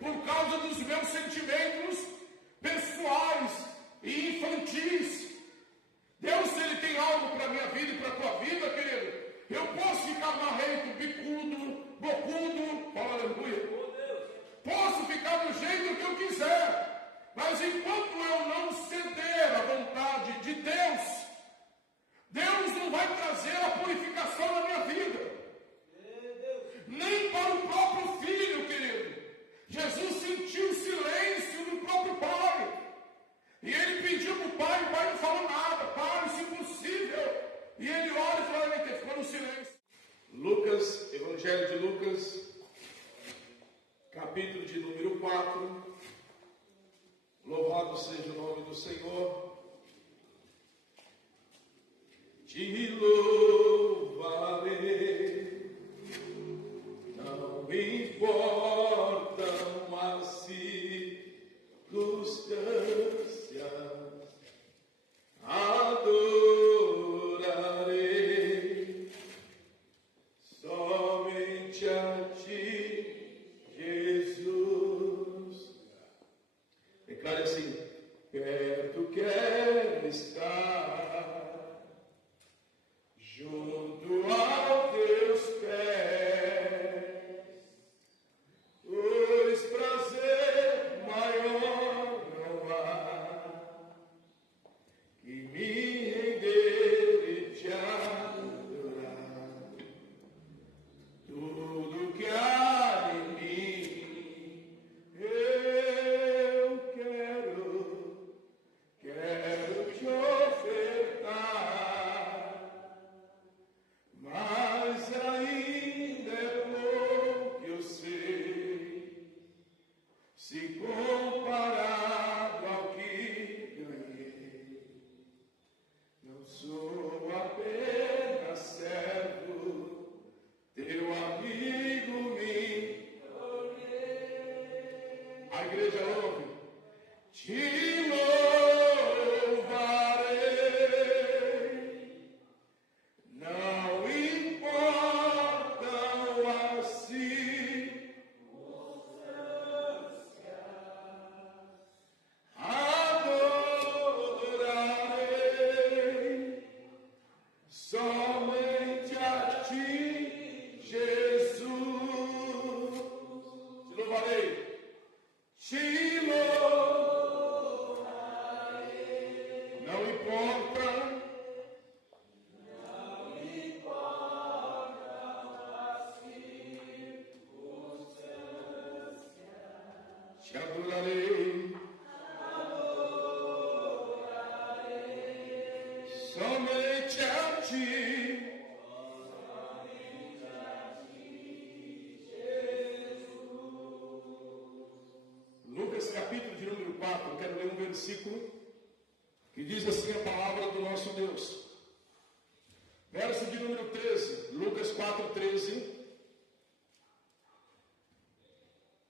por causa dos meus sentimentos pessoais e infantis. Deus, Ele tem algo para a minha vida e para a tua vida, querido. Eu posso ficar marrento, bicudo, bocudo, aleluia. Posso ficar do jeito que eu quiser, mas enquanto eu não ceder à vontade de Deus, Deus não vai trazer a purificação na minha vida. Nem para o próprio filho, querido. Jesus sentiu o silêncio do próprio pai. E ele pediu para o pai não falou nada. Pai, se possível. E ele olha e fala, ele ficou no silêncio. Lucas, Evangelho de Lucas, capítulo de número 4. Louvado seja o nome do Senhor. Te louvarei, não importam as circunstâncias, adorarei somente a ti, Jesus. Declare assim: perto quero estar, junto aos teus pés, pois prazer maior não há que me render e te adorar. Tudo que há em mim eu quero te ofertar, mas ainda é pouco eu sei, se comparado ao que ganhei. Não sou apenas servo, teu amigo me tornei. A igreja ouve. Te louvarei, não importam as circunstâncias, adorarei somente a ti, Jesus. Te louvarei, te louvarei, não importa as circunstâncias, te adorarei somente a ti, Lucas capítulo de número 4, eu quero ler um versículo que diz assim a palavra do nosso Deus. Verso de número 13, Lucas 4:13.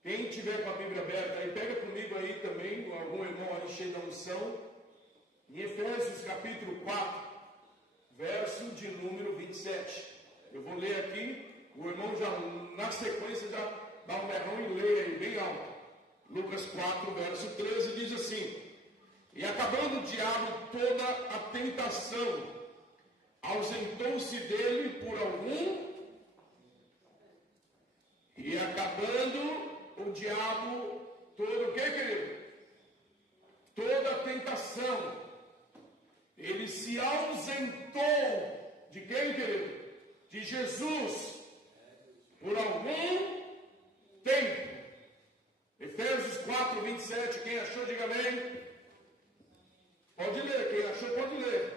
Quem tiver com a Bíblia aberta aí, pega comigo aí também, algum irmão aí cheio da unção. Em Efésios capítulo 4, verso de número 27. Eu vou ler aqui, o irmão já na sequência já dá um berrão e lê aí bem alto. Lucas 4, verso 13 diz assim: e acabando o diabo toda a tentação, ausentou-se dele por algum. E acabando o diabo todo o que, querido? Toda a tentação, ele se ausentou de quem, querido? De Jesus, por algum tempo. Efésios 4, 27, quem achou, diga amém. Pode ler, quem achou pode ler.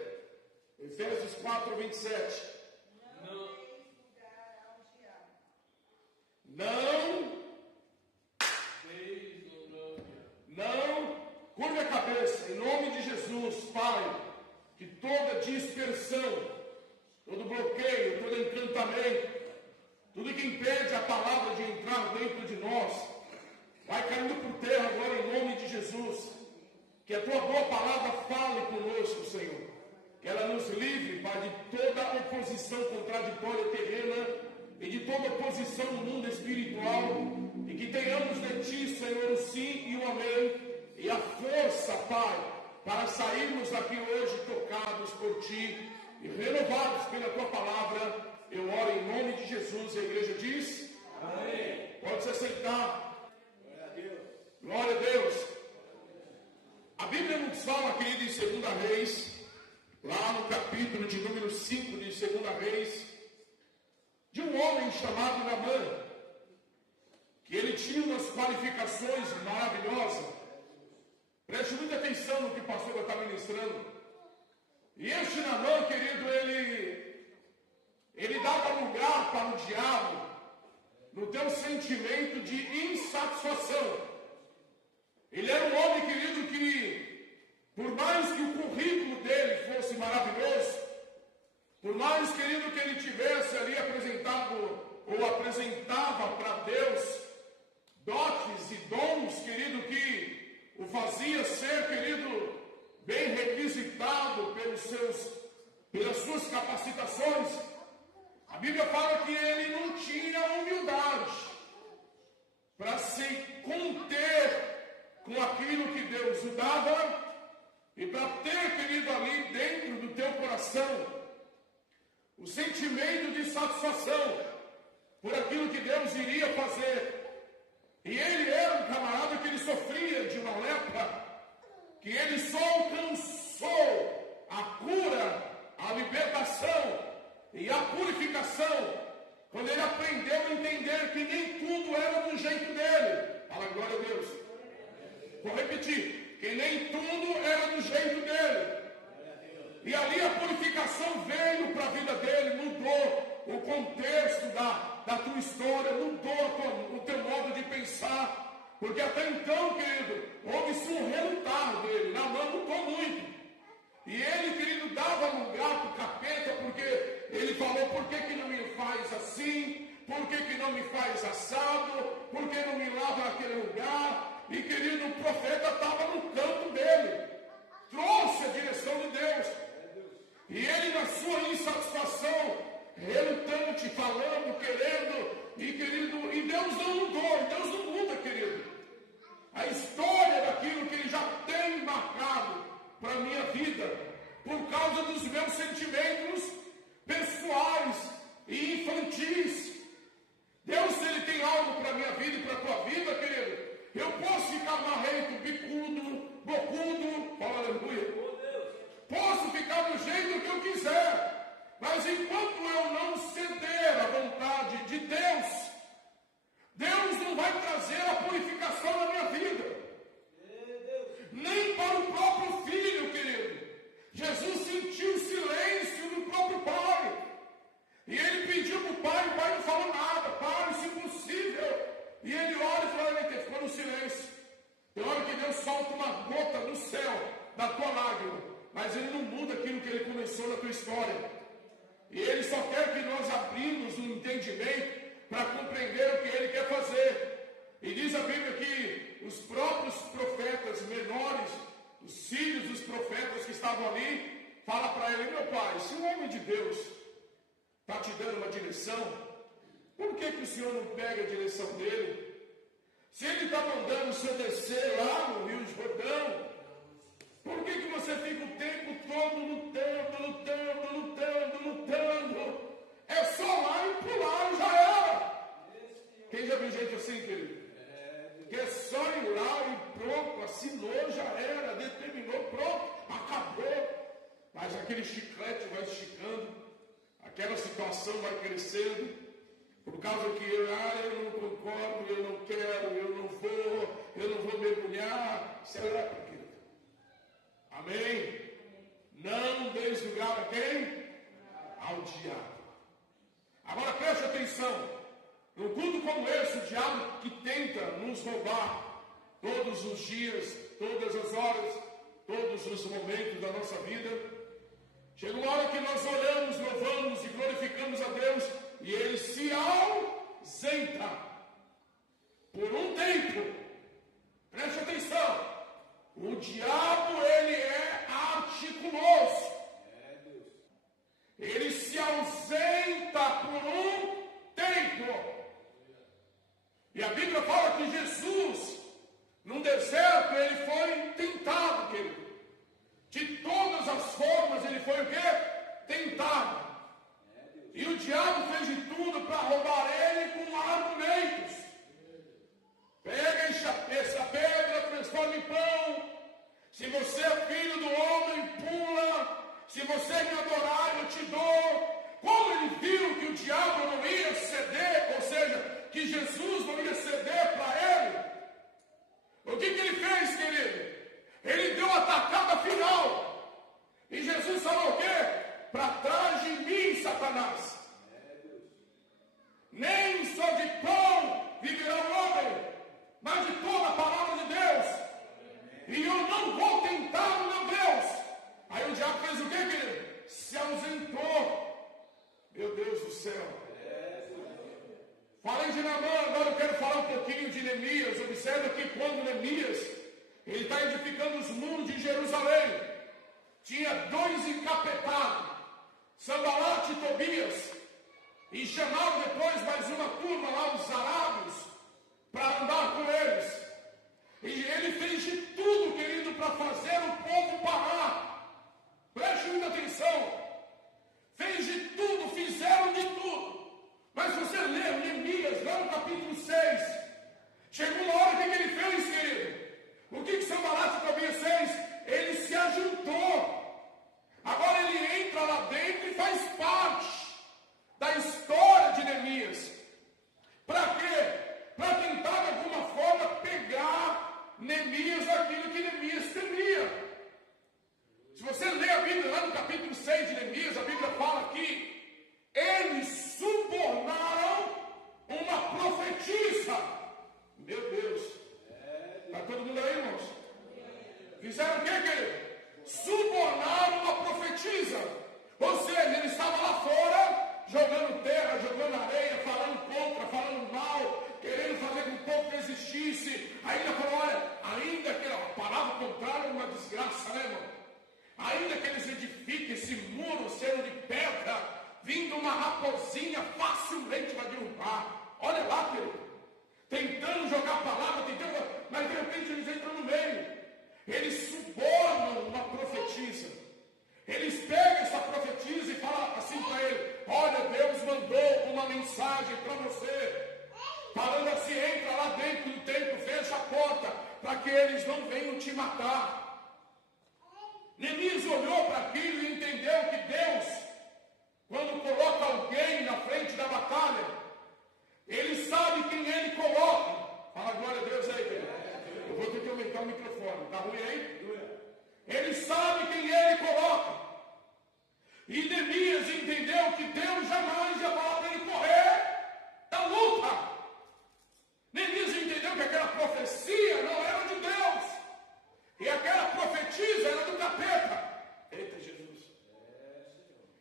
Efésios 4, 27. Não, curva a cabeça, em nome de Jesus, Pai, que toda dispersão, todo bloqueio, todo encantamento, tudo que impede a palavra de entrar dentro de nós, vai caindo por terra agora em nome de Jesus. Que a tua boa palavra fale conosco, Senhor. Que ela nos livre, Pai, de toda oposição contraditória terrena e de toda oposição no mundo espiritual. E e que tenhamos de Ti, Senhor, o sim e o amém, e a força, Pai, para sairmos daqui hoje tocados por Ti e renovados pela Tua palavra. Eu oro em nome de Jesus, e a igreja diz: amém. Pode se sentar. Glória a Deus. Glória a Deus. A Bíblia nos fala, querido, em 2 Reis, lá no capítulo de número 5 de 2 Reis, de um homem chamado Naamã, que ele tinha umas qualificações maravilhosas. Preste muita atenção no que o pastor está ministrando. E este Naamã, querido, ele dava lugar para o diabo no teu sentimento de insatisfação. Ele era um homem, querido, que por mais que o currículo dele fosse maravilhoso, por mais, querido, que ele tivesse ali apresentado ou apresentava para Deus dotes e dons, querido, que o fazia ser, querido, bem requisitado pelas suas capacitações, a Bíblia fala que ele não tinha humildade para se conter com aquilo que Deus o dava e para ter, querido, ali dentro do teu coração o sentimento de satisfação por aquilo que Deus iria fazer. E ele era um camarada que ele sofria de uma lepra, que ele só alcançou a cura, a libertação e a purificação quando ele aprendeu a entender que nem tudo era do jeito dele. Fala glória a Deus. Vou repetir, que nem tudo era do jeito dele. E ali a purificação veio para a vida dele, mudou o contexto da tua história, mudou o teu modo de pensar. Porque até então, querido, houve-se um relutar dele, Naamã mudou muito. E ele, querido, dava lugar para o capeta, porque ele falou: por que não me faz assim? Por que não me faz assado? Por que não me lava naquele lugar? E, querido, o profeta estava no canto dele, trouxe a direção de Deus. E ele, na sua insatisfação, relutante, falando, querendo, e, querido, e Deus não mudou, e Deus não muda, querido. A história daquilo que ele já tem marcado para a minha vida, por causa dos meus sentimentos pessoais e infantis. Deus, ele tem algo para a minha vida e para a tua vida, querido. Eu posso ficar marrento, bicudo, bocudo, aleluia. Posso ficar do jeito que eu quiser, mas enquanto eu não ceder à vontade de Deus, Deus não vai trazer a purificação na minha vida. Nem para o próprio filho, querido. Jesus sentiu o silêncio do próprio pai. E ele pediu para o pai não falou nada. Pai, se possível. E ele ora e fala: ele ficou no silêncio. Tem hora que Deus solta uma gota do céu da tua lágrima, mas ele não muda aquilo que ele começou na tua história. E ele só quer que nós abrimos um entendimento para compreender o que ele quer fazer. E diz a Bíblia que os próprios profetas menores, os filhos dos profetas que estavam ali, fala para ele: meu pai, se o homem de Deus está te dando uma direção, por que o senhor não pega a direção dele? Se ele está mandando o senhor descer lá no Rio Jordão, por que você fica o tempo todo lutando? É só lá e pular e já era. Quem já viu gente assim, querido? Que é só ir lá e pronto, assinou, já era, determinou, pronto, acabou. Mas aquele chiclete vai esticando, aquela situação vai crescendo, por causa que eu não concordo, eu não quero, eu não vou mergulhar. Será que, querido? Amém? Não deis lugar a quem? Ao diabo. Agora preste atenção. Num culto como esse, o diabo que tenta nos roubar todos os dias, todas as horas, todos os momentos da nossa vida, chega uma hora que nós oramos, louvamos e glorificamos a Deus e ele se ausenta por um tempo. Preste atenção. O diabo, ele é articuloso. Ele se ausenta por um tempo. E a Bíblia fala você me adorar, eu te dou. Como ele viu que o diabo não ia ceder, ou seja, que Jesus não ia ceder para ele, o que ele fez, querido? Ele deu a tacada final. E Jesus falou o quê? Para trás de mim, Satanás. Nem só de pão viverá o homem, mas de toda a palavra de Deus. E eu não vou tentar o meu Deus. Aí o diabo fez o quê, querido? Se ausentou. Meu Deus do céu. Falei de Naamã, agora eu quero falar um pouquinho de Neemias. Observa que quando Neemias, ele está edificando os muros de Jerusalém, tinha 2 encapetados, Sanbalat e Tobias, e chamaram depois mais uma turma lá, os arábios, para andar com eles. E ele fez de tudo, querido, para fazer o povo parar. Preste muita atenção. Fez de tudo, fizeram de tudo. Mas você lê Neemias, lá no capítulo 6, chegou uma hora, o que ele fez, querido? O que Sanbalat e Tobias fez? Ele se ajuntou. Agora ele entra lá dentro e faz parte da história de Neemias. Para quê? Para tentar de alguma forma pegar Neemias aquilo que Neemias temia. Se você ler a Bíblia lá no capítulo 6 de Neemias, a Bíblia fala que eles subornaram uma profetisa. Meu Deus. Está todo mundo aí, irmãos? Fizeram o quê, querido? Subornaram uma profetisa. Ou seja, ele estava lá fora, jogando terra, jogando areia, falando contra, falando mal, querendo fazer com que o povo desistisse. Aí ele falou, olha, ainda que a palavra contrária é uma desgraça, né, irmão? Ainda que eles edifiquem esse muro sendo de pedra, vindo uma raposinha, facilmente vai derrubar. Olha lá, querido. Tentando jogar a palavra, mas de repente eles entram no meio. Eles subornam uma profetisa. Eles pegam essa profetisa e falam assim para ele, olha, Deus mandou uma mensagem para você, falando assim, entra lá dentro do templo, fecha a porta, para que eles não venham te matar. Neemias olhou para aquilo e entendeu que Deus, quando coloca alguém na frente da batalha, ele sabe quem ele coloca. Fala glória a Deus aí, querido. Eu vou ter que aumentar o microfone, está ruim aí? Ele sabe quem ele coloca. E Neemias entendeu que Deus jamais ia falar para ele correr da luta. Neemias entendeu que aquela profecia não era de Deus. E aquela profetisa era do capeta. Eita Jesus.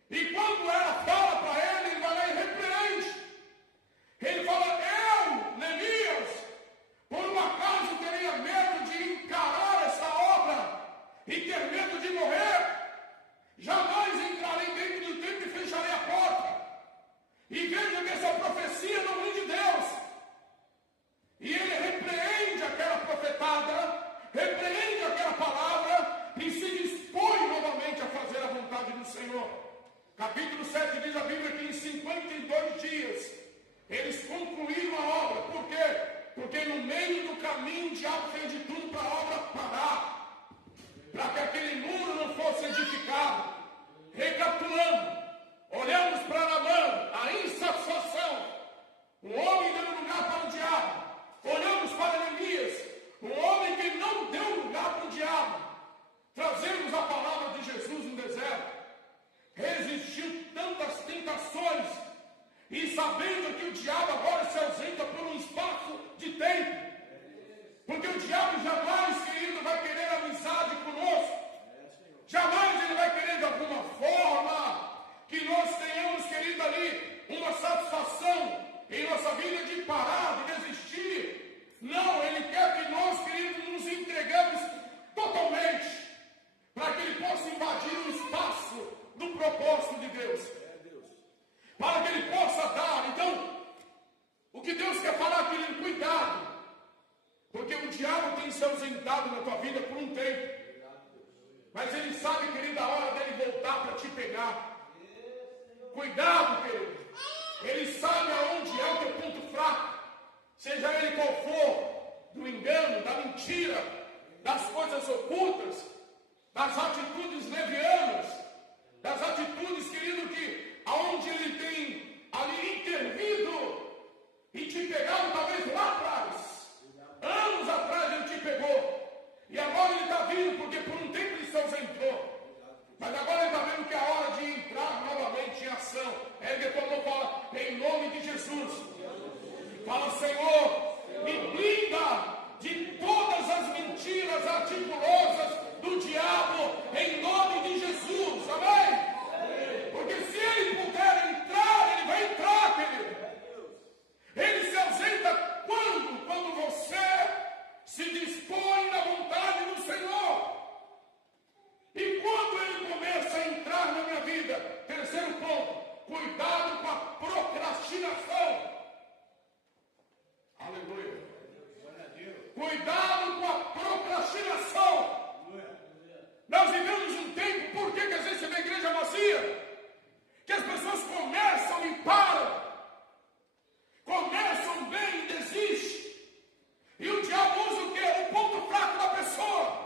E quando ela fala para ele, ele vai lá e repreende. Ele fala, eu, Neemias, por um acaso teria medo de encarar essa obra e ter medo de morrer? Jamais entrarei dentro do templo e fecharei a porta. E veja que essa profecia não vem de Deus. E ele repreende aquela profetada, repreende aquela palavra e se dispõe novamente a fazer a vontade do Senhor. Capítulo 7 diz a Bíblia que em 52 dias eles concluíram a obra. Por quê? Porque no meio do caminho o diabo fez de tudo para a obra parar, para que aquele muro não fosse edificado. Recapitulando, olhamos para Naamã, a insatisfação, um homem dando lugar para o diabo. Olhamos para Neemias, um homem que não deu lugar para o diabo. Trazemos a palavra de Jesus no deserto. Resistiu tantas tentações, e sabendo que o diabo agora se ausenta por um espaço de tempo, porque o diabo jamais, querido, vai querer amizade conosco, jamais ele vai querer de alguma forma que nós tenhamos, querido, ali uma satisfação em nossa vida de parar, de desistir. Não, ele quer que nós, querido, nos entregamos totalmente, para que ele possa invadir o espaço do propósito de Deus, para que ele possa dar. Então, o que Deus quer falar, querido, cuidado, porque o diabo tem se ausentado na tua vida por um tempo, mas ele sabe, querido, a hora dele voltar para te pegar. Cuidado, querido, ele sabe aonde é o teu ponto fraco, seja ele qual for, do engano, da mentira, das coisas ocultas, das atitudes levianas. Terceiro ponto, cuidado com a procrastinação. Aleluia. Cuidado com a procrastinação. Nós vivemos um tempo, por que às vezes você vê a igreja vazia? Que as pessoas começam e param. Começam bem e desistem. E o diabo usa o quê? O ponto fraco da pessoa.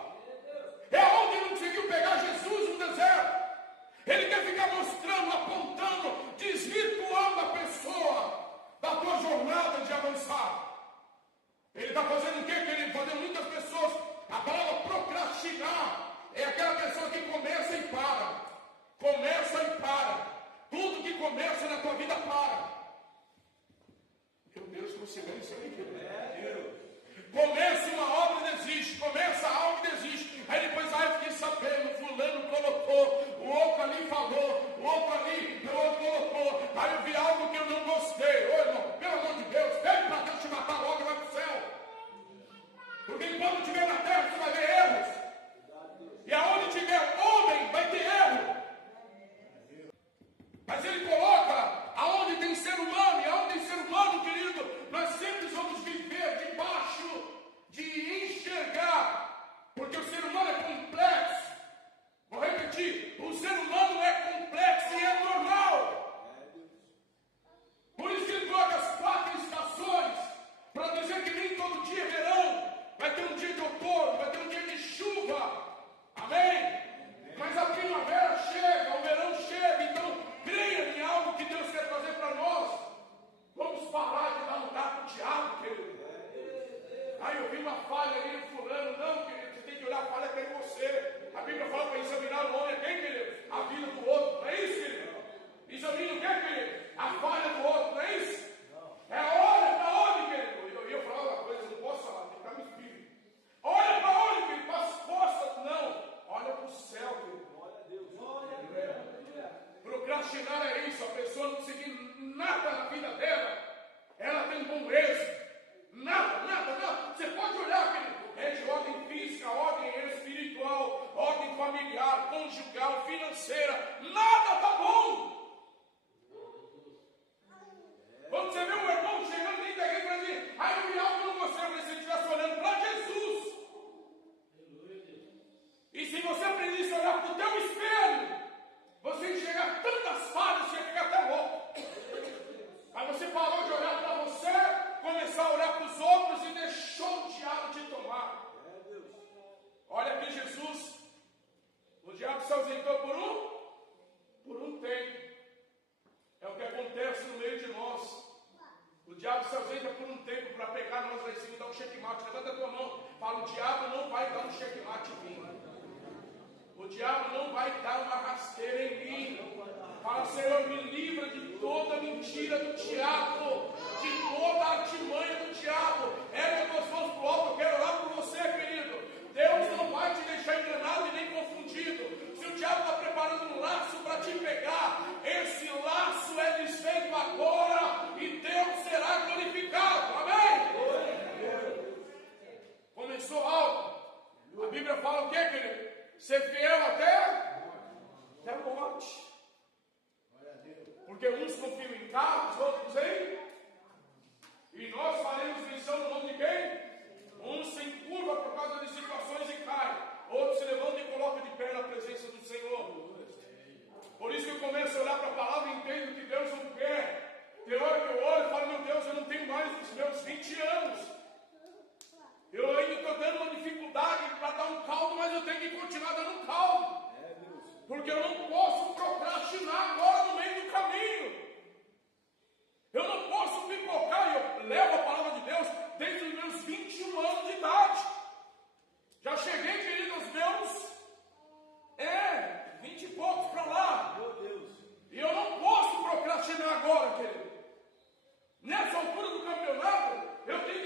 É onde não conseguiu pegar Jesus no deserto. Ele quer ficar mostrando, apontando, desvirtuando a pessoa da tua jornada de avançar. Ele está fazendo o quê, querido? Fazendo muitas pessoas. A palavra procrastinar é aquela pessoa que começa e para. Começa e para. Tudo que começa na tua vida para. Meu Deus, como silêncio aí, querido. Começa uma obra e desiste. Começa algo e desiste. Aí depois, fiquei sabendo, fulano colocou, o outro ali falou, o outro ali, o outro colocou. Aí eu vi algo que eu não gostei. Ô irmão, pelo amor de Deus, pede para Deus te matar logo e vai para o céu. Porque enquanto estiver na terra, você vai ver erros. E aonde tiver homem, vai ter erro. Mas ele coloca aonde tem ser humano, e aonde tem ser humano, querido, nós sempre vamos viver debaixo de enxergar, porque o ser humano é complexo. Vou repetir, o ser humano é complexo e é normal. Por isso que ele coloca as 4 estações, para dizer que nem todo dia é verão, vai ter um dia de outono, vai ter um dia de chuva, amém? Mas a primavera chega, o verão chega, então creia em algo que Deus quer fazer para nós. Vamos parar de dar lugar para o diabo, querido. Aí eu vi uma falha ali no fulano. Não, querido, você tem que olhar a falha que é em você. A Bíblia fala para examinar o homem é quem, querido? A vida do outro, não é isso, querido? Examina o que, querido? A falha do outro, não é isso? É olha para onde, querido? Eu ia falar uma coisa, eu não posso falar, tem que ficar no espírito. Olha para onde, querido? Para as costas, não. Olha para o céu, querido. Glória a Deus. Procrastinar é isso, a pessoa não conseguir nada na vida dela, ela tem bom êxito. Nada. Você pode olhar, querido, é de ordem física, ordem espiritual, ordem familiar, conjugal, financeira, nada está bom. Quando você vê um irmão chegando dentro da igreja e fala assim, eu vi algo que eu não gostei, mas se ele estivesse olhando para Jesus. E se você aprendesse a olhar para o teu espelho, você enxergar tantas falhas, você ia ficar até louco. Aí você parou de olhar para você, começou a olhar para os outros e deixou o diabo te tomar. Olha aqui Jesus, o diabo se ausentou por um tempo. É o que acontece no meio de nós. O diabo se ausenta por um tempo para pegar nós lá em cima e dar um checkmate. Levanta a tua mão, fala, o diabo não vai dar um checkmate em mim. O diabo não vai dar uma rasteira em mim. Fala, Senhor, me livra de toda mentira do diabo, de toda a artimanha do diabo. Erga tuas mãos para o alto, eu quero orar por você, querido. Deus não vai te deixar enganado e nem confundido. Se o diabo está preparando um laço para te pegar, esse laço é desfeito agora e Deus será glorificado. Amém? Começou algo. A Bíblia fala o que, querido? Ser fiel até a morte. Porque uns confiam em carros, outros em. E nós faremos menção no nome de quem? Uns se encurva por causa de situações e caem. Outros se levantam e colocam de pé na presença do Senhor. Por isso que eu começo a olhar para a palavra e entendo que Deus não quer. Tem hora que eu olho e falo, meu Deus, eu não tenho mais os meus 20 anos. Eu ainda estou dando uma dificuldade para dar um caldo, mas eu tenho que continuar dando caldo. Porque eu não posso procrastinar agora no meio do caminho. Eu não posso pipocar, e eu levo a palavra de Deus desde os meus 21 anos de idade. Já cheguei, querido, aos meus 20 e poucos para lá. Meu Deus. E eu não posso procrastinar agora, querido. Nessa altura do campeonato, eu tenho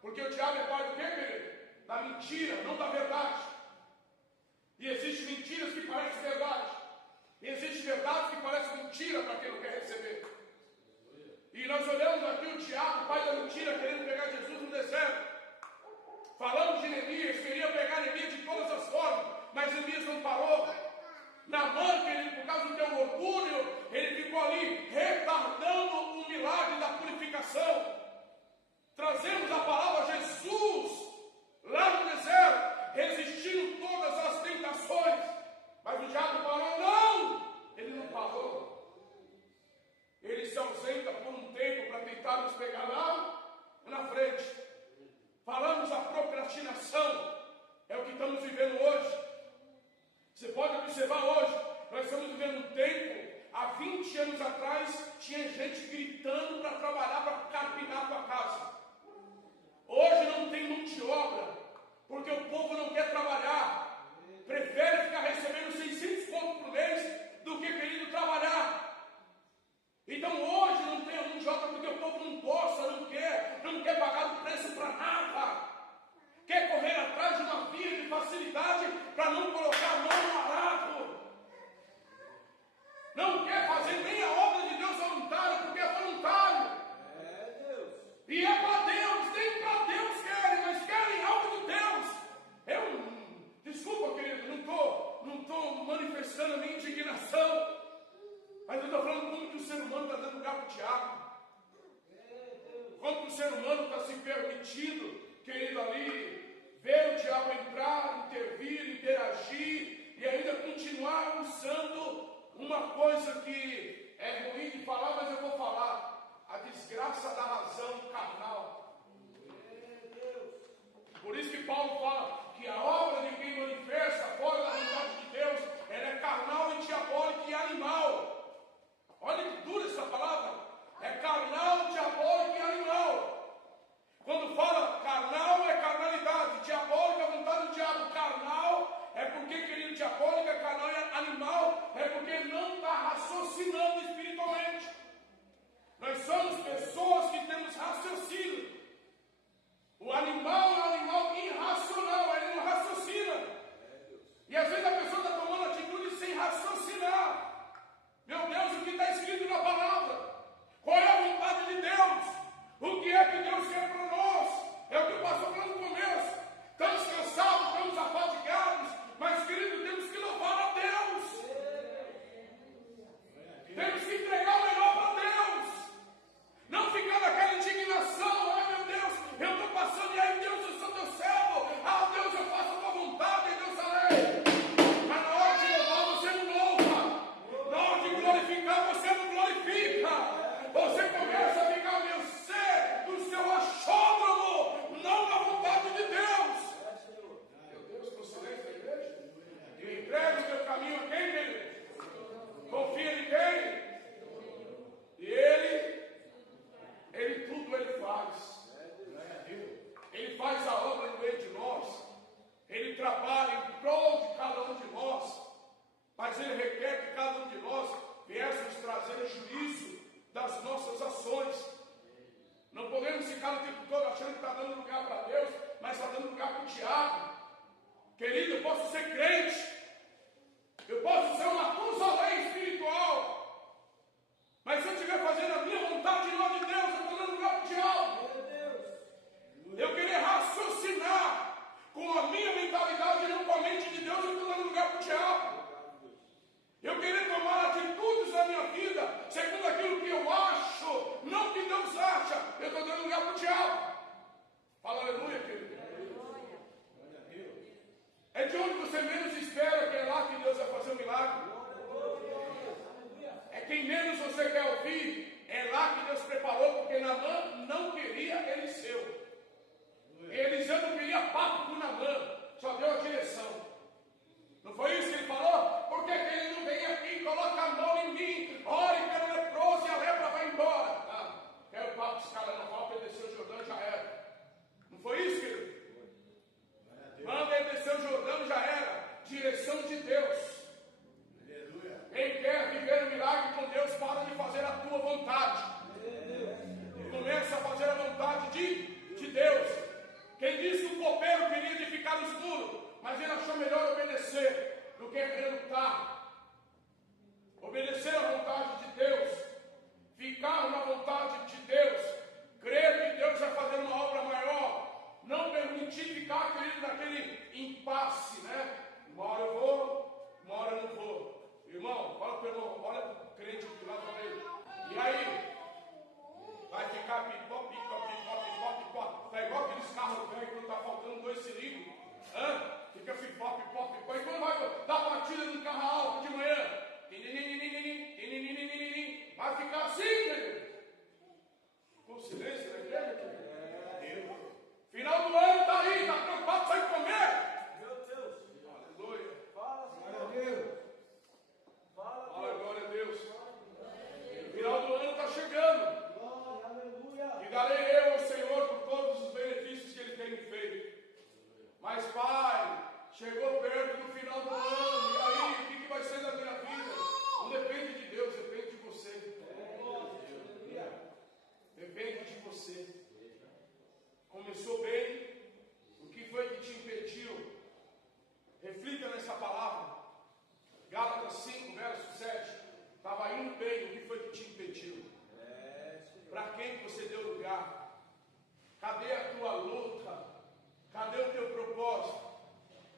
Porque o diabo é pai do quê, querido? Da mentira, não da verdade. E existem mentiras que parecem verdade. E existem verdades que parecem mentira para quem não quer receber. E nós olhamos aqui o diabo, pai da mentira, querendo pegar Jesus no deserto. Falando de Neemias, queria pegar Neemias de todas as formas, mas Neemias não parou. Naamã, querido, por causa do teu orgulho, ele ficou ali retardando o milagre da purificação. Trazemos a palavra Jesus lá no deserto, resistindo todas as tentações. Mas o diabo parou? Não! Ele não parou. Ele se ausenta por um tempo para tentar nos pegar lá na frente. Falamos a procrastinação, é o que estamos vivendo hoje. Você pode observar hoje, nós estamos vivendo um tempo, há 20 anos atrás, tinha gente gritando para trabalhar, para capinar a tua casa. Hoje não tem mão de obra, porque o povo não quer trabalhar, prefere ficar recebendo 600 pontos por mês do que querendo trabalhar. Então hoje não tem mão de obra porque o povo não gosta, não quer pagar o preço para nada. Quer correr atrás de uma via de facilidade para não colocar a mão no arado. Não quer fazer nem a obra de Deus voluntária, porque é voluntário. E é para Deus, nem para Deus querem, mas querem algo de Deus. Desculpa, querido, não estou manifestando a minha indignação, mas eu estou falando como que o ser humano está dando lugar para o diabo. Como que o ser humano está se permitindo, querido, ali, ver o diabo entrar, intervir, interagir, e ainda continuar usando uma coisa que é ruim de falar, mas eu vou falar: a desgraça da razão carnal. Por isso que Paulo fala que a obra de quem manifesta fora da vontade de Deus, ela é carnal e diabólica e animal. Olha que dura essa palavra. É carnal, diabólico e animal. Quando fala carnal, é carnalidade. Diabólica, a vontade do diabo. Carnal é porque, querido, diabólica, carnal e animal é porque não está raciocinando espiritualmente. Nós somos pessoas que temos raciocínio. O animal é um animal irracional, ele não raciocina. E às vezes a pessoa está tomando atitude sem raciocinar. Meu Deus, o que está escrito na palavra? Qual é a vontade de Deus? O que é que Deus quer para nós? É o que o pastor falou no começo. Estamos cansados, estamos afadigados, mas, querido, temos que louvar a Deus. Temos que entregar o melhor para Deus. Não ficar naquela indignação: ai meu Deus, eu estou passando, e aí Deus, eu sou teu servo. Ah Deus, eu faço a tua vontade, e Deus além. Mas na hora de louvar você não louva. Na hora de glorificar você não glorifica. Você começa a ficar à mercê do seu achôdromo, não da vontade de Deus. Meu Deus, com silêncio da igreja. E entrega o teu caminho a quem, querido? Confia em quem? E Ele tudo Ele faz. Ele faz a obra no meio de nós. Ele trabalha em prol de cada um de nós. Mas Ele requer que cada um de nós viéssemos trazer juízo das nossas ações. Não podemos ficar o tempo todo achando que está dando lugar para Deus, mas está dando lugar para o diabo. Querido, eu posso ser crente, eu posso ser uma Matusalém espiritual, mas se eu estiver fazendo a minha vontade em nome de Deus, eu estou dando lugar para o diabo. Eu querer raciocinar com a minha mentalidade e não com a mente de Deus, eu estou dando lugar para o diabo. Eu querer tomar atitudes na minha vida segundo aquilo que eu acho, não o que Deus acha, eu estou dando lugar para o diabo. Fala aleluia, querido. É de onde você menos espera que é lá que Deus vai fazer um milagre. É quem menos você quer ouvir, é lá que Deus preparou, porque Naamã não queria Eliseu. Eliseu não queria papo com Naamã, só deu a direção. Não foi isso que ele falou? Por que ele não vem aqui e coloca a mão em mim, ore pelo leproso e a lepra vai embora? Ah, quero papo dos caras, não falta ele descer o Jordão, já era. Não foi isso, querido? Manda ele descer o Jordão, já era. Direção de Deus. Mas ele achou melhor obedecer do que relutar. Obedecer à vontade de Deus, ficar na vontade de Deus, crer que Deus vai fazer uma obra maior, não permitir ficar, querido, naquele impasse, né? Uma hora eu vou, uma hora eu não vou. Irmão, fala para o irmão, olha para o crente do lado dele. E aí? Vai ficar pipoca, pipoca, pipoca, pipoca, pipoca. Tá igual aqueles carros velhos quando tá faltando 2 cilindros. Fica pipoca, pipoca, pipoca. E quando vai dar batida no carro alto de manhã, vai ficar assim, querido. Com silêncio na igreja, querido. Final do ano tá aí, tá preocupado sem comer. Meu Deus. Aleluia. Fala, Senhor. Fala, glória a Deus. Final do ano está chegando. E darei eu ao Senhor por todos os benefícios que Ele tem me feito. Mas, Pai, chegou perto do final do ano. E aí, o que vai ser da minha vida? Não depende de Deus, depende de você. Depende de você. Começou bem. O que foi que te impediu? Reflita nessa palavra. Gálatas 5, verso 7. Estava indo bem, o que foi que te impediu? Para quem você deu lugar? Cadê a tua luta? Cadê o teu propósito?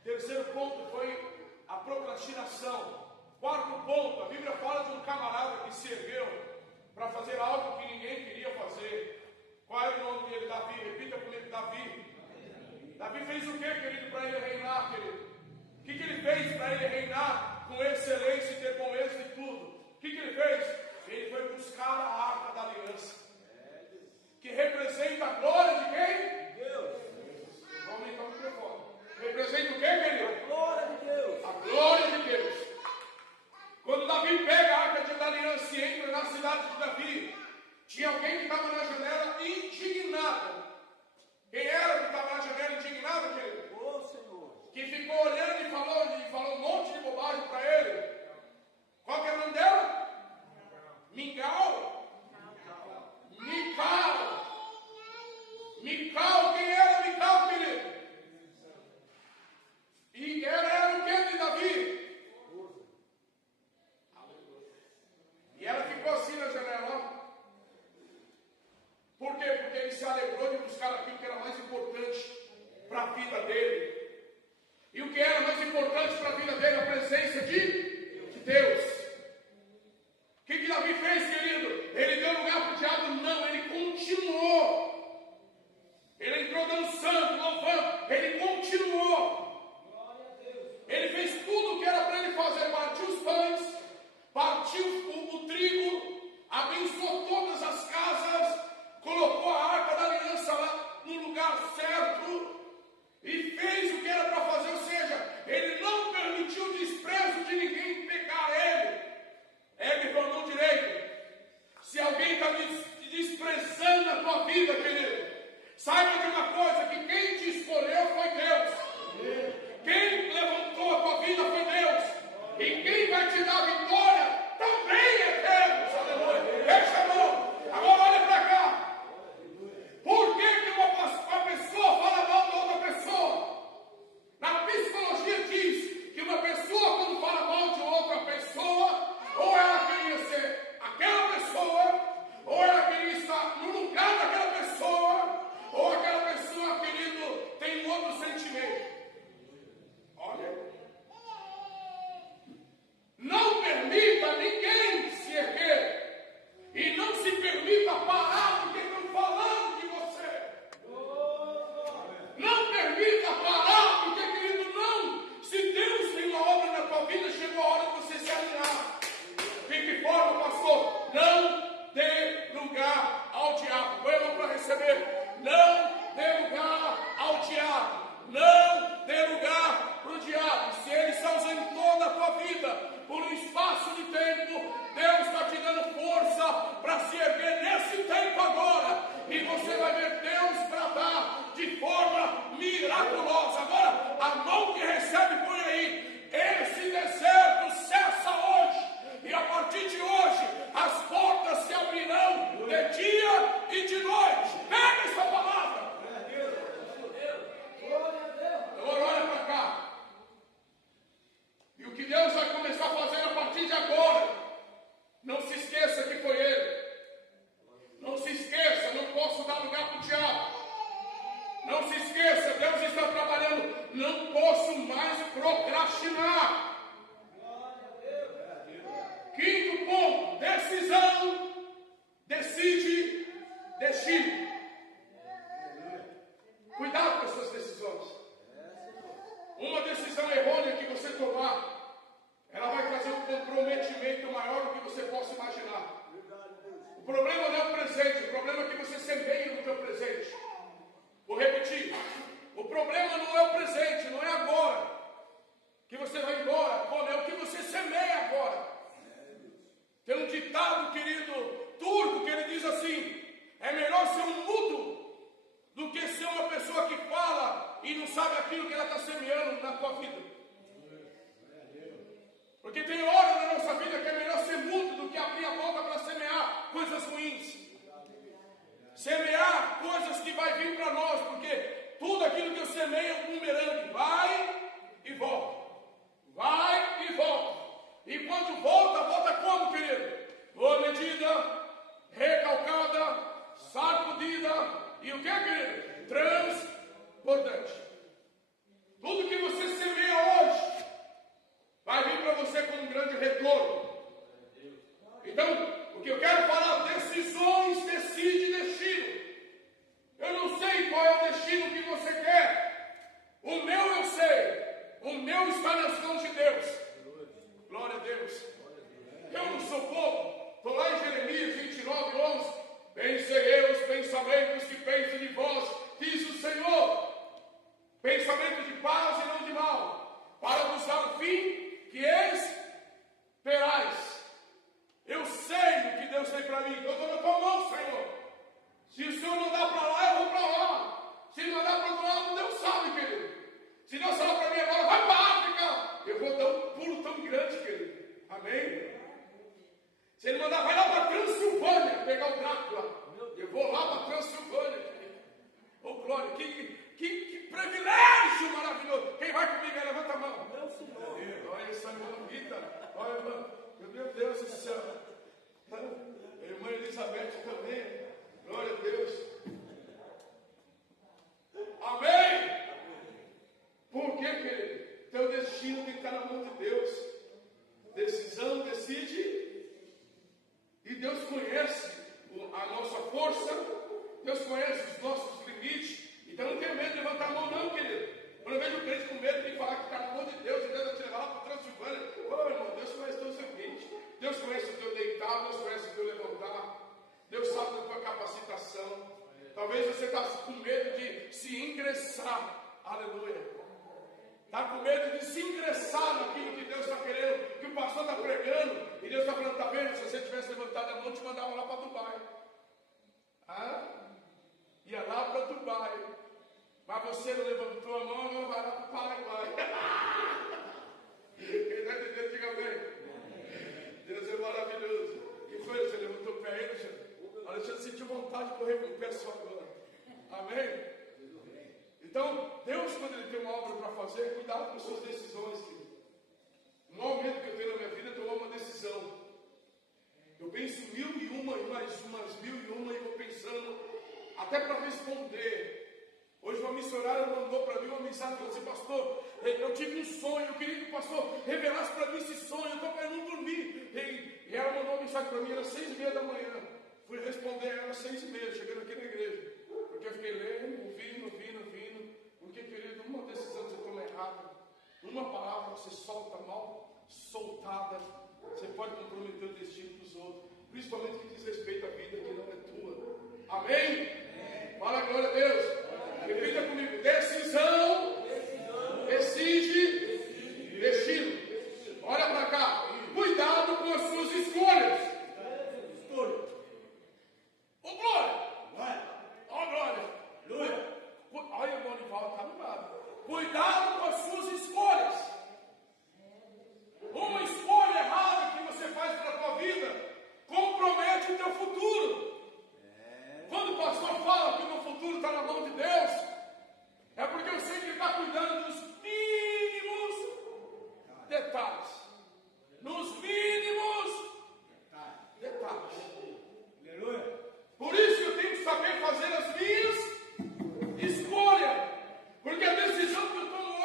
Terceiro ponto foi a procrastinação. Quarto ponto, a Bíblia fala de um camarada que se ergueu para fazer algo que ninguém queria fazer. Qual era o nome dele? Davi. Repita comigo, Davi. Davi fez o que, querido, para ele reinar, querido? O que ele fez para ele reinar com excelência e ter com êxito e tudo? O que ele fez? Ele foi buscar a arca da aliança, que representa a glória de quem? Deus. Vou aumentar o microfone. Representa o quê, querido? A glória de Deus. A glória de Deus. Quando Davi pega a arca da aliança e entra na cidade de Davi, tinha alguém que estava na janela indignado. Quem era que estava na janela indignado, querido? Ô, Senhor. Que ficou olhando e falou um monte de bobagem para ele. Qual que é o nome dela? Mical. Mical, quem era Mical, querido? E era o que de Davi? E ela ficou assim na janela. Por quê? Porque ele se alegrou de buscar aquilo que era mais importante para a vida dele. E o que era mais importante para a vida dele? A presença de Deus. O que Davi fez, querido? Ele deu lugar para o diabo? Não, ele continuou. Ele entrou dançando, louvando, ele continuou. Ele fez tudo o que era para ele fazer. Partiu os pães, partiu o trigo, abençoou todas as casas, colocou a arca da aliança lá no lugar certo e fez o que era para fazer. Ou seja, ele não permitiu o desprezo de ninguém pegar ele. Ergue tua mão direita. Se alguém está desprezando a tua vida, querido, saiba de uma coisa, que quem te escolheu foi Deus. Quem levantou a tua vida foi Deus. E quem vai te dar vitória também é Deus. Aleluia. Fecha a mão. Agora olha para cá. Por que uma pessoa fala mal da outra pessoa? Na psicologia diz que uma pessoa, quando fala mal de outra pessoa, ou ela queria ser aquela pessoa, ou ela queria estar no lugar daquela pessoa, ou aquela pessoa, querido, tem um outro sentimento. Olha, não permita ninguém se erguer, e não se permita parar porque estão falando de você. Não permita parar porque, querido, não. Se Deus tem uma obra na tua vida, chegou a hora de você se alinhar. De que forma, pastor? Não dê lugar ao diabo. Põe a mão para receber. Não dê lugar ao diabo. Não dê lugar para o diabo. Se ele está usando toda a tua vida por um espaço de tempo, Deus está te dando força para se erguer nesse tempo agora. E você vai ver Deus tratar de forma miraculosa. Agora, a mão que recebe, põe aí. Esse deserto cessa hoje. E a partir de hoje, as portas se abrirão de dia e de noite. Pega essa palavra. Agora olha para cá. não posso mais procrastinar. Quinto ponto, decisão, decide, destino. Cuidado com as suas decisões. Uma decisão errônea que você tomar, ela vai trazer um comprometimento maior do que você possa imaginar. O problema não é o presente, o problema é que você semeia no teu presente. Vou repetir. O problema não é o presente, não é agora que você vai embora, é o que você semeia agora. Tem um ditado, querido, turco, que ele diz assim: é melhor ser um mudo do que ser uma pessoa que fala e não sabe aquilo que ela está semeando na tua vida. Porque tem hora na nossa vida que é melhor ser mudo do que abrir a boca para semear coisas ruins. Semear coisas que vai vir para nós, porque tudo aquilo que eu semeio é um bumerangue, vai e volta. Vai e volta. E quando volta, volta como, querido? Boa medida, recalcada, sacudida e o que, querido? Transbordante. Tudo que você semeia hoje vai vir para você com um grande retorno. Então, o que eu quero falar, decisões, decide destino. Eu não sei qual é o destino que você quer. O meu eu sei. O meu está nas mãos de Deus. Glória a Deus. Eu não sou bobo. Estou lá em Jeremias 29, 11. Pensei eu os pensamentos que penso de vós, diz o Senhor. Pensamento de paz e não de mal, para vos dar o fim que esperais. Eu sei o que Deus tem para mim. Eu estou na tua mão, Senhor. Se o Senhor mandar para lá, eu vou para lá. Se Ele mandar para o outro lado, Deus sabe, querido. Se Deus falar para mim agora, vai para a África, eu vou dar um pulo tão grande, querido. Amém? Se Ele mandar, vai lá para a Transilvânia, pegar o Drácula. Eu vou lá para a Transilvânia, querido. Oh, glória, que privilégio maravilhoso. Quem vai comigo? Levanta a mão. Meu Senhor. Olha essa irmã Rita. Olha, irmã. Meu Deus do céu. A irmã Elizabeth também. Glória a Deus. Amém. Por quê, querido? Teu destino tem que estar na mão de Deus. Decisão, decide. E Deus conhece a nossa força. Deus conhece os nossos limites. Então não tenha medo de levantar a mão, não, querido. Eu não vejo o crente com medo de falar que está na mão de Deus. E Deus vai te levar lá para o Transilvânia. Ô, irmão, Deus conhece o teu seguinte. Deus conhece o teu deitar. Deus conhece o teu levantar. Deus sabe da tua capacitação. Talvez você está com medo de se ingressar. Aleluia. Está com medo de se ingressar naquilo que Deus está querendo, que o pastor está pregando, e Deus está falando, está vendo? Se você tivesse levantado a mão, te mandava lá para Dubai. Ia lá para Dubai. Mas você não levantou a mão, não vai lá para o Paraguai. Quem está entendendo, diga bem. Deus é maravilhoso. Que foi? Você levantou o pé aí, Alexandre? Alexandre sentiu vontade de correr com o pé só agora. Amém? Então, Deus, quando Ele tem uma obra para fazer, cuidado com as suas decisões, querido. O maior medo que eu tenho na minha vida é tomar uma decisão. Eu penso 1001 e mais umas 1001 e vou pensando, até para responder. Hoje uma missionária mandou para mim uma mensagem, falou assim, pastor, eu tive um sonho, eu queria que o pastor revelasse para mim esse sonho, eu estou para não dormir. E ela mandou uma mensagem para mim, era 6h30 da manhã. Fui responder ela às 6h30, chegando aqui na igreja. Porque eu fiquei lendo, ouvindo. Porque, querido, uma decisão que você toma errada, uma palavra que você solta mal soltada, você pode comprometer o destino dos outros, principalmente que diz respeito à vida que não é tua. Amém? Fala glória a Deus. Repita comigo. Decisão, decide, destino. Olha para cá. Cuidado com as suas escolhas. Ô glória! Ó glória! Olha o Bonival, está animado. Cuidado com as suas escolhas. Uma escolha errada que você faz para a tua vida compromete o teu futuro. Quando o pastor fala que o meu futuro está na mão de Deus, é porque eu sei que Ele está cuidando dos mínimos detalhes. Nos mínimos detalhes. Por isso eu tenho que saber fazer as minhas escolhas. Porque a decisão que eu tomo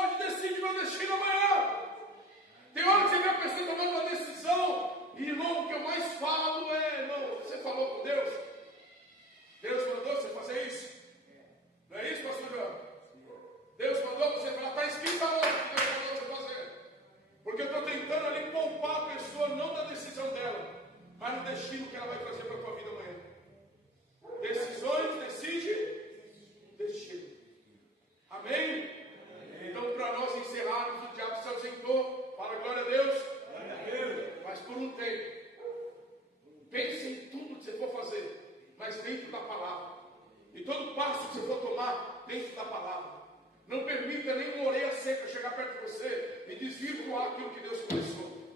chegar perto de você e desvirtuar aquilo que Deus começou.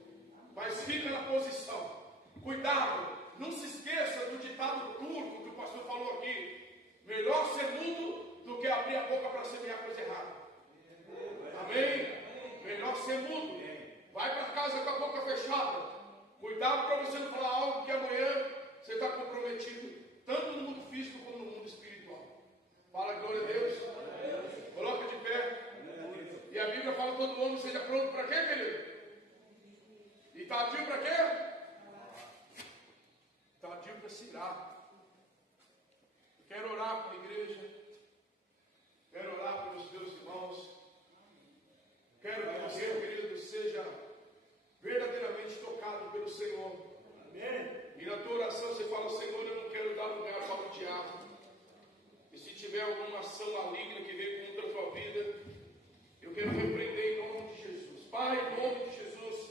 Mas fica na posição. Cuidado, não se esqueça do ditado turco que o pastor falou aqui. Melhor ser mudo do que abrir a boca para semear coisa errada. Amém? Melhor ser mudo. Vai para casa com a boca fechada. Cuidado para você não falar algo que amanhã você está comprometido, tanto no mundo físico como no mundo espiritual. Fala glória a Deus. Coloca de pé. E a Bíblia fala: todo homem seja pronto para quê, querido? E tardio para quê? Tardio para se irar. Eu quero orar pela igreja. Quero orar pelos meus irmãos. Quero que você, querido, seja verdadeiramente tocado pelo Senhor. Amém? E na tua oração você fala: Senhor, eu não quero dar lugar para o diabo. E se tiver alguma ação maligna que veio contra a tua vida, eu quero repreender em nome de Jesus. Pai, em nome de Jesus,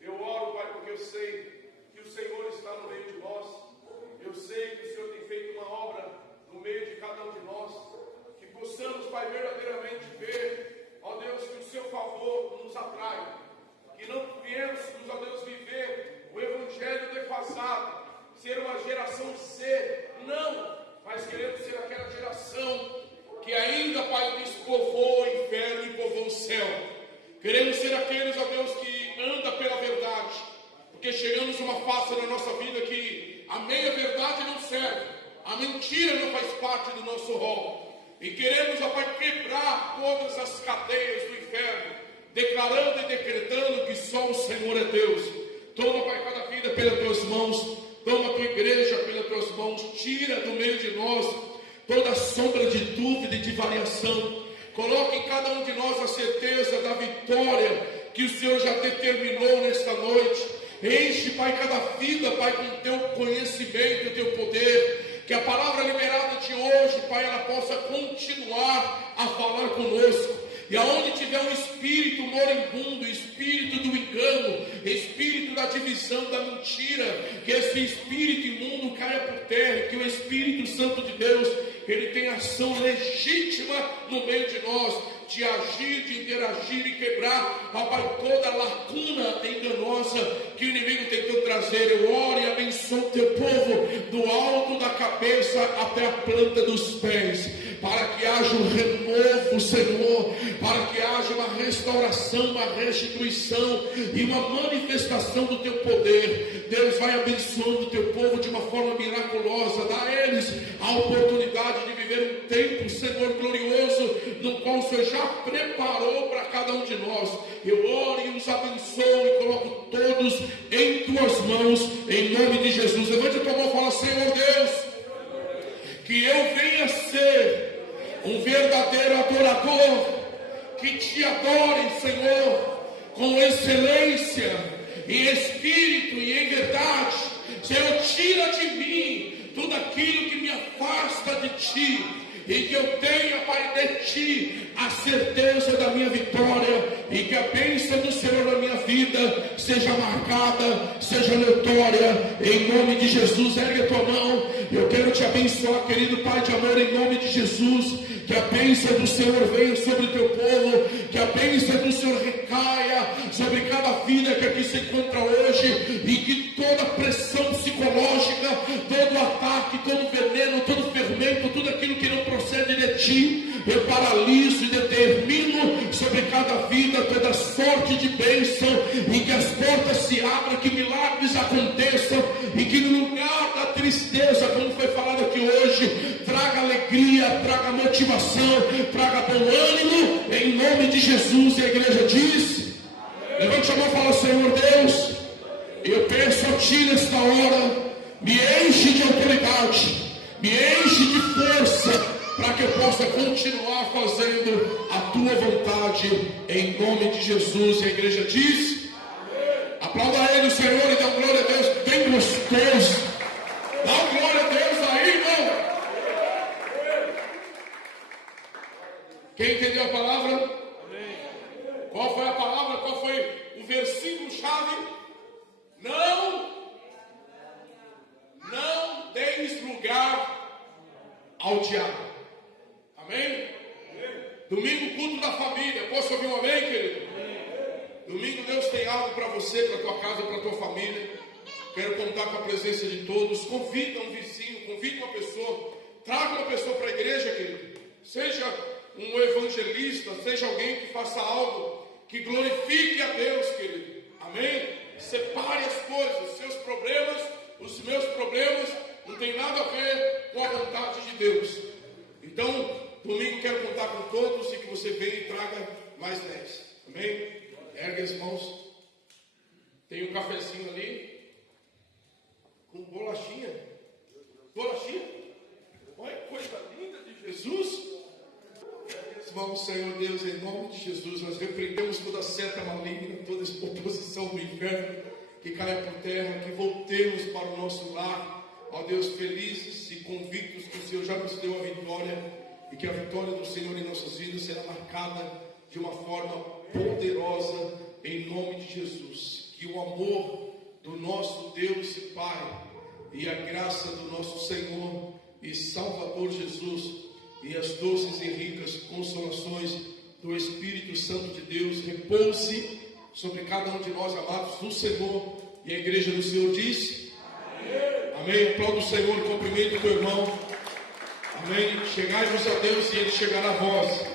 eu oro, Pai, porque eu sei que o Senhor está no meio de nós. Eu sei que o Senhor tem feito uma obra no meio de cada um de nós. Que possamos, Pai, verdadeiramente ver, ó Deus, que o seu favor nos atrai. Que não viemos, ó Deus, viver o evangelho defasado, ser uma geração C, não, mas queremos ser aquela geração que ainda, Pai, despovoou o inferno e povoou o céu. Queremos ser aqueles, ó Deus, que anda pela verdade, porque chegamos a uma fase na nossa vida que a meia-verdade não serve, a mentira não faz parte do nosso rol. E queremos, ó Pai, quebrar todas as cadeias do inferno, declarando e decretando que só o Senhor é Deus. Toma, Pai, cada vida pelas tuas mãos. Toma a tua igreja pelas tuas mãos. Tira do meio de nós toda sombra de dúvida e de variação. Coloque em cada um de nós a certeza da vitória que o Senhor já determinou nesta noite. Enche, Pai, cada vida, Pai, com o teu conhecimento e o teu poder. Que a palavra liberada de hoje, Pai, ela possa continuar a falar conosco. E aonde tiver um espírito moribundo, espírito do engano, espírito da divisão, da mentira, que esse espírito imundo caia por terra, que o Espírito Santo de Deus, ele tem ação legítima no meio de nós, de agir, de interagir e quebrar, Pai, toda a lacuna enganosa que o inimigo tentou trazer. Eu oro e abençoo o teu povo, do alto da cabeça até a planta dos pés, para que haja um renovo, Senhor, para que haja uma restauração, uma restituição e uma manifestação do teu poder. Deus vai abençoando o teu povo de uma forma miraculosa. Dá a eles a oportunidade de viver um tempo, Senhor, glorioso, no qual o Senhor já preparou para cada um de nós. Eu oro e os abençoo e coloco todos em tuas mãos, em nome de Jesus. Levante a tua mão e fala: Senhor Deus, que eu venha ser um verdadeiro adorador, que te adore, Senhor, com excelência, em espírito e em verdade. Senhor, tira de mim tudo aquilo que me afasta de ti, e que eu tenha, Pai, de ti a certeza da minha vitória, e que a bênção do Senhor na minha vida seja marcada, seja notória, em nome de Jesus. Ergue a tua mão. Eu quero te abençoar, querido Pai de amor, em nome de Jesus. Que a bênção do Senhor venha sobre o teu povo, que a bênção do Senhor recaia sobre cada vida que aqui se encontra hoje, e que toda pressão psicológica, todo ataque, todo veneno, todo fermento, tudo aquilo que não procede de ti, eu paraliso e determino sobre cada vida toda sorte de bênção, e que as portas se abram, que milagres aconteçam, e que no lugar da tristeza, como foi falado aqui hoje, traga alegria, traga motivação, traga bom ânimo, em nome de Jesus. E a igreja diz: levante a mão e fala: Senhor Deus, eu peço a ti nesta hora, me enche de autoridade, me enche de força, para que eu possa continuar fazendo a tua vontade, em nome de Jesus. E a igreja diz: aplauda ele, o Senhor, e dá glória a Deus, bem gostoso. Dá glória a Deus aí, irmão. Quem entendeu a palavra? Amém. Qual foi a palavra? Qual foi o versículo-chave? Não deis lugar ao diabo. Amém? Domingo, culto da família. Posso ouvir um amém, querido? Domingo, Deus tem algo para você, para a tua casa, para a tua família. Quero contar com a presença de todos. Convida um vizinho, convida uma pessoa. Traga uma pessoa para a igreja, querido. Seja um evangelista, seja alguém que faça algo que glorifique a Deus, querido. Amém? Separe as coisas, os seus problemas, os meus problemas, não tem nada a ver com a vontade de Deus. Então, domingo quero contar com todos e que você venha e traga mais 10. Amém? Ergue as mãos. Tem um cafezinho ali com bolachinha. Bolachinha? Olha que coisa linda de Jesus. Irmãos, Senhor Deus, em nome de Jesus, nós repreendemos toda seta maligna, toda oposição do inferno, que caia por terra, que voltemos para o nosso lar, ó Deus, felizes e convictos que o Senhor já nos deu a vitória, e que a vitória do Senhor em nossas vidas será marcada de uma forma poderosa, em nome de Jesus. Que o amor do nosso Deus e Pai, e a graça do nosso Senhor e Salvador Jesus, e as doces e ricas consolações do Espírito Santo de Deus repouse sobre cada um de nós, amados do Senhor. E a igreja do Senhor diz: amém. Aplauda o Senhor, cumprimente o teu irmão. Amém. Chegai-vos a Deus e Ele chegará a vós.